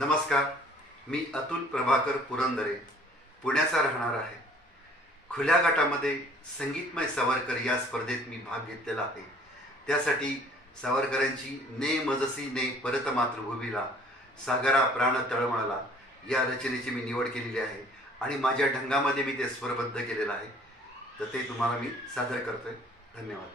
नमस्कार, मी अतुल प्रभाकर पुरंदरे पुण्याचा राहणार आहे. खुल्या गटामध्ये संगीतमय सावरकर या स्पर्धेत मी भाग घेतलेला आहे. त्यासाठी सावरकरांची ने मजसी ने परत मातृभूमीला सागरा प्राण तळमळला या रचनेची मी निवड केलेली आहे आणि माझ्या ढंगामध्ये मी ते स्वरबद्ध केलेलं आहे. तर ते तुम्हाला मी सादर करतोय. धन्यवाद.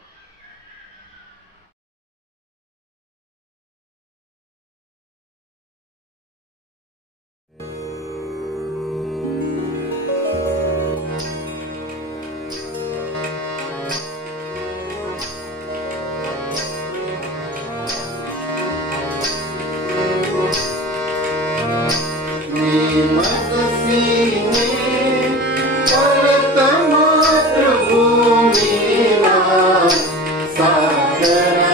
सागरा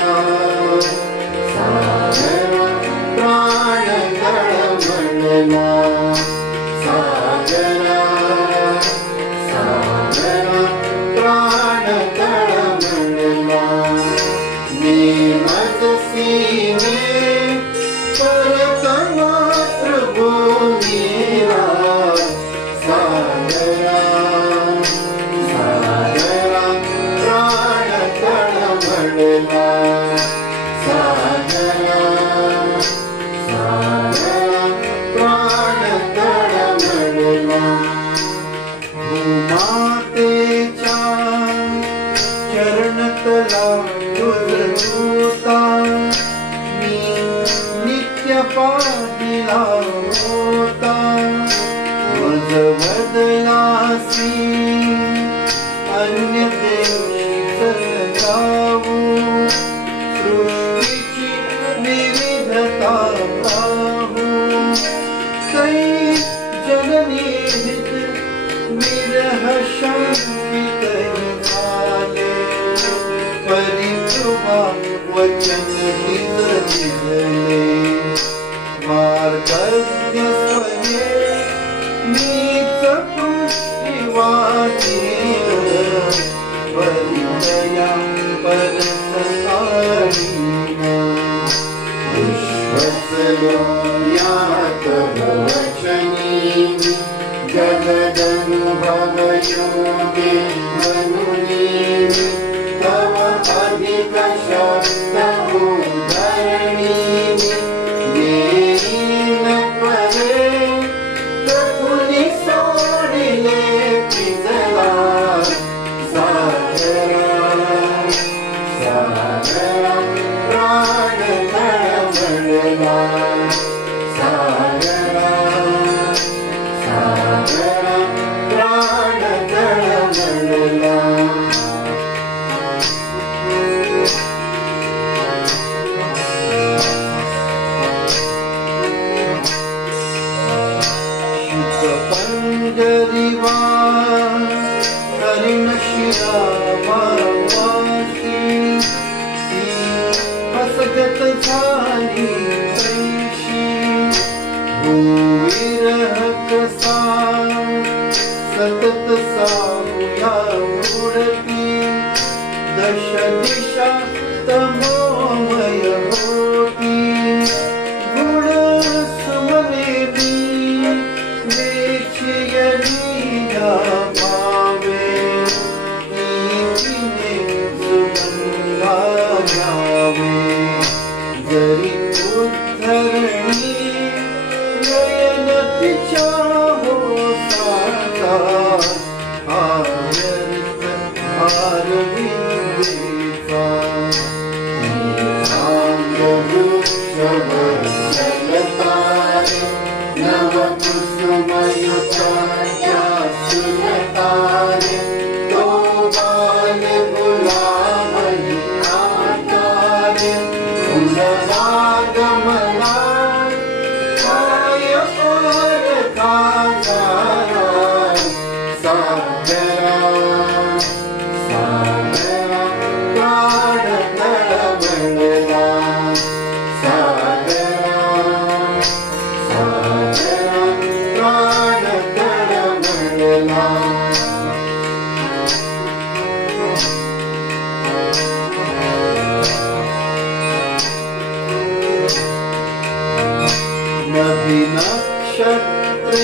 नभी नक्षत्रे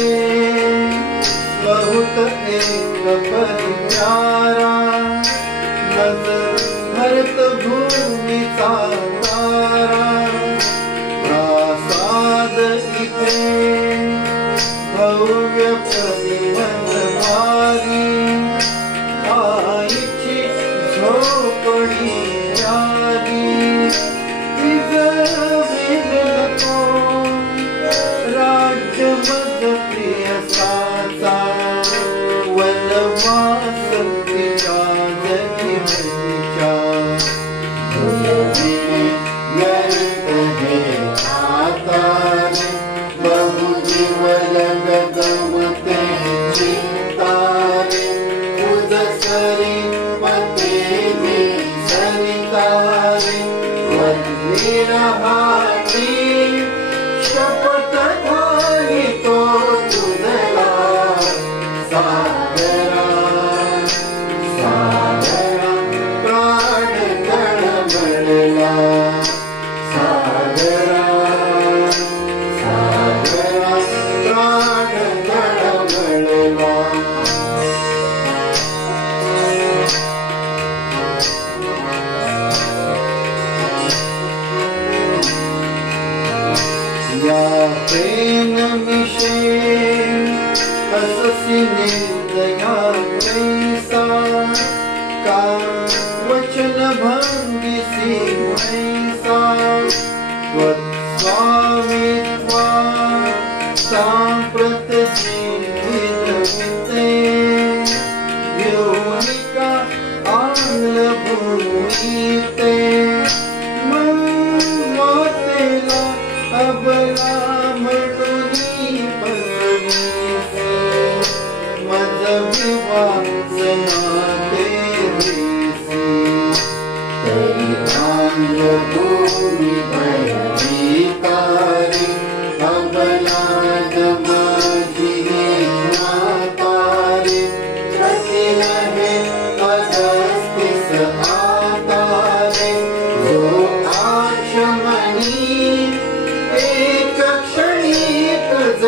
बहुत एक परी प्यारा, नजर भरत भूमीचा तारा, प्रासाद इथे भव्य परिमल भारी, आईची झोपडी प्यारी, विजविलको राज्य मज प्रियसाचा, वनवास तिच्या जगीच्या, गरत हे आतारे बहुजीव लगगवते चिंतारे, उदसरी पतेने सरितारे, वल्लीरहाती शपथ घालितो तुझला, सागरा सागरा प्राण तळमळला, सागरा सागरा प्राण तळमळला. या प्रेममिषे हससी निर्दया कैसा, का वचन भंगिसी ऐसा, त्वत्स्वामित्वा सांप्रत जीवितविते, योनिका आंग्लभूमीते, मातेला अबला म्हणूनी पसवीसे, मज विवासनाते दिसे, तरी आंग्लभूमी भयभीतारे, अबलाद माझी मातारे, जटिल हे अगस्तीस आतारे, जो आचमनी एक क्षणी तुझ